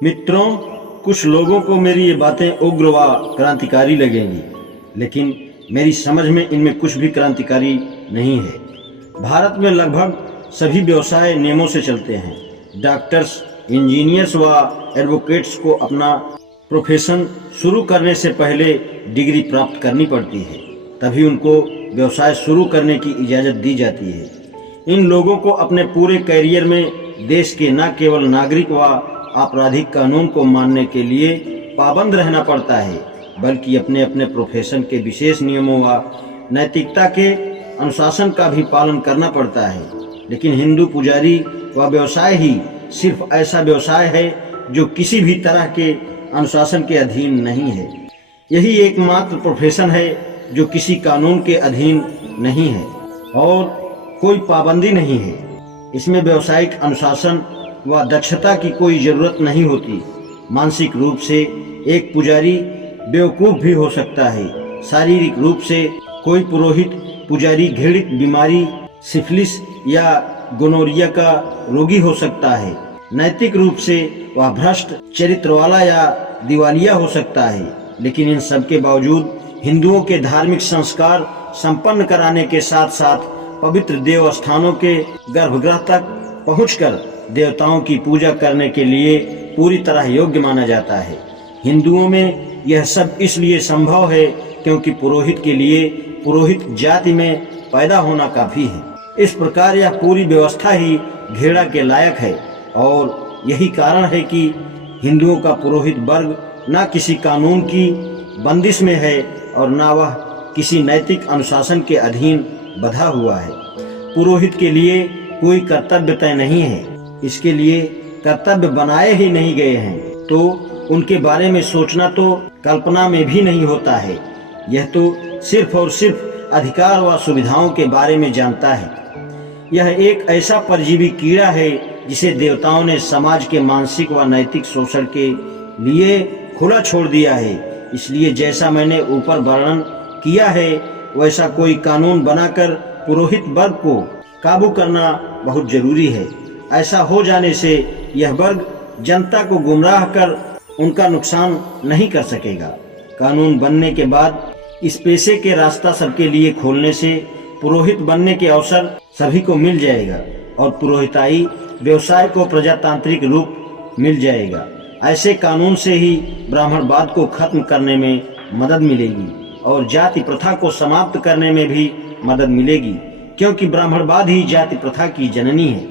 मित्रों, कुछ लोगों को मेरी ये बातें उग्र व क्रांतिकारी लगेंगी, लेकिन मेरी समझ में इनमें कुछ भी क्रांतिकारी नहीं है। भारत में लगभग सभी व्यवसाय नियमों से चलते हैं। डॉक्टर्स, इंजीनियर्स व एडवोकेट्स को अपना प्रोफेशन शुरू करने से पहले डिग्री प्राप्त करनी पड़ती है, तभी उनको व्यवसाय शुरू करने की इजाज़त दी जाती है। इन लोगों को अपने पूरे कैरियर में देश के न केवल नागरिक व आपराधिक कानून को मानने के लिए पाबंद रहना पड़ता है, बल्कि अपने अपने प्रोफेशन के विशेष नियमों व नैतिकता के अनुशासन का भी पालन करना पड़ता है। लेकिन हिंदू पुजारी व व्यवसाय ही सिर्फ ऐसा व्यवसाय है जो किसी भी तरह के अनुशासन के अधीन नहीं है। यही एकमात्र प्रोफेशन है जो किसी कानून के अधीन नहीं है और कोई पाबंदी नहीं है। इसमें व्यावसायिक अनुशासन व दक्षता की कोई जरूरत नहीं होती। मानसिक रूप से एक पुजारी बेवकूफ भी हो सकता है। शारीरिक रूप से कोई पुरोहित पुजारी घृणित बीमारी सिफिलिस या गोनोरिया का रोगी हो सकता है। नैतिक रूप से वह भ्रष्ट चरित्र वाला या दिवालिया हो सकता है। लेकिन इन सब के बावजूद हिंदुओं के धार्मिक संस्कार संपन्न कराने के साथ साथ पवित्र देव स्थानों के गर्भगृह तक पहुंचकर देवताओं की पूजा करने के लिए पूरी तरह योग्य माना जाता है। हिंदुओं में यह सब इसलिए संभव है क्योंकि पुरोहित के लिए पुरोहित जाति में पैदा होना काफी है। इस प्रकार यह पूरी व्यवस्था ही घृणा के लायक है और यही कारण है कि हिंदुओं का पुरोहित वर्ग न किसी कानून की बंदिश में है और न वह किसी नैतिक अनुशासन के अधीन बंधा हुआ है। पुरोहित के लिए कोई कर्तव्य तय नहीं है, इसके लिए कर्तव्य बनाए ही नहीं गए हैं, तो उनके बारे में सोचना तो कल्पना में भी नहीं होता है। यह तो सिर्फ और सिर्फ अधिकार व सुविधाओं के बारे में जानता है। यह एक ऐसा परजीवी कीड़ा है जिसे देवताओं ने समाज के मानसिक व नैतिक शोषण के लिए खुला छोड़ दिया है। इसलिए जैसा मैंने ऊपर वर्णन किया है वैसा कोई कानून बनाकर पुरोहित वर्ग को काबू करना बहुत जरूरी है। ऐसा हो जाने से यह वर्ग जनता को गुमराह कर उनका नुकसान नहीं कर सकेगा। कानून बनने के बाद इस पेशे के रास्ता सबके लिए खोलने से पुरोहित बनने के अवसर सभी को मिल जाएगा और पुरोहिताई व्यवसाय को प्रजातांत्रिक रूप मिल जाएगा। ऐसे कानून से ही ब्राह्मणवाद को खत्म करने में मदद मिलेगी और जाति प्रथा को समाप्त करने में भी मदद मिलेगी, क्योंकि ब्राह्मणवाद ही जाति प्रथा की जननी है।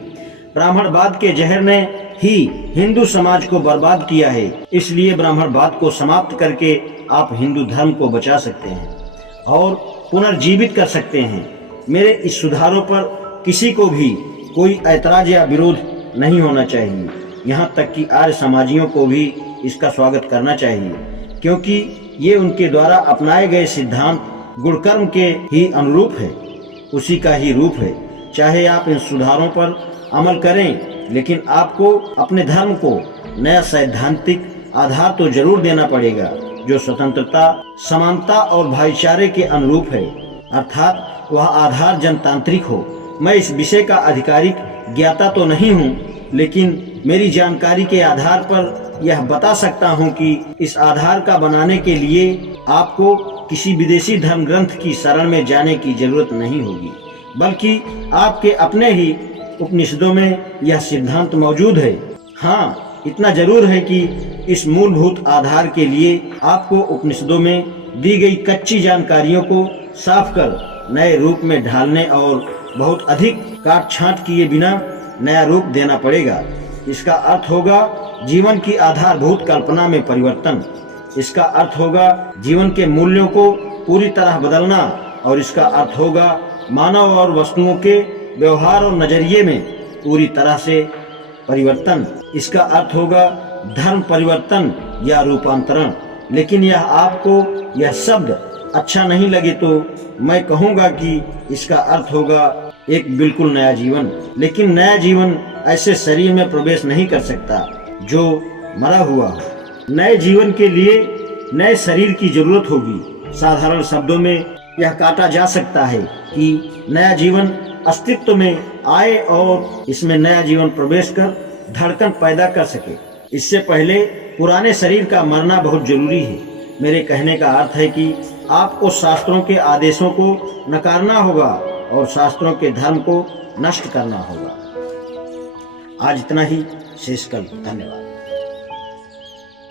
ब्राह्मणवाद के जहर ने ही हिंदू समाज को बर्बाद किया है। इसलिए ब्राह्मणवाद को समाप्त करके आप हिंदू धर्म को बचा सकते हैं और पुनर्जीवित कर सकते हैं। मेरे इस सुधारों पर किसी को भी कोई ऐतराज या विरोध नहीं होना चाहिए। यहाँ तक कि आर्य समाजियों को भी इसका स्वागत करना चाहिए, क्योंकि ये उनके द्वारा अपनाए गए सिद्धांत गुणकर्म के ही अनुरूप है, उसी का ही रूप है। चाहे आप इन सुधारों पर अमल करें, लेकिन आपको अपने धर्म को नया सैद्धांतिक आधार तो जरूर देना पड़ेगा जो स्वतंत्रता, समानता और भाईचारे के अनुरूप है, अर्थात वह आधार जनतांत्रिक हो। मैं इस विषय का आधिकारिक ज्ञाता तो नहीं हूँ, लेकिन मेरी जानकारी के आधार पर यह बता सकता हूँ कि इस आधार का बनाने के लिए आपको किसी विदेशी धर्म ग्रंथ की शरण में जाने की जरूरत नहीं होगी, बल्कि आपके अपने ही उपनिषदों में यह सिद्धांत मौजूद है। हाँ, इतना जरूर है कि इस मूलभूत आधार के लिए आपको उपनिषदों में दी गई कच्ची जानकारियों को साफ कर नए रूप में ढालने और बहुत अधिक काट छांट किए बिना नया रूप देना पड़ेगा। इसका अर्थ होगा जीवन की आधारभूत कल्पना में परिवर्तन। इसका अर्थ होगा जीवन के मूल्यों को पूरी तरह बदलना और इसका अर्थ होगा मानव और वस्तुओं के व्यवहार और नजरिए में पूरी तरह से परिवर्तन। इसका अर्थ होगा धर्म परिवर्तन या रूपांतरण। लेकिन यह आपको यह शब्द अच्छा नहीं लगे तो मैं कहूँगा कि इसका अर्थ होगा एक बिल्कुल नया जीवन। लेकिन नया जीवन ऐसे शरीर में प्रवेश नहीं कर सकता जो मरा हुआ हो। नए जीवन के लिए नए शरीर की जरूरत होगी। साधारण शब्दों में यह काटा जा सकता है कि नया जीवन अस्तित्व में आए और इसमें नया जीवन प्रवेश कर धड़कन पैदा कर सके। इससे पहले पुराने शरीर का मरना बहुत जरूरी है। मेरे कहने का अर्थ है कि आपको शास्त्रों के आदेशों को नकारना होगा और शास्त्रों के धर्म को नष्ट करना होगा। आज इतना ही, शेष कल। धन्यवाद।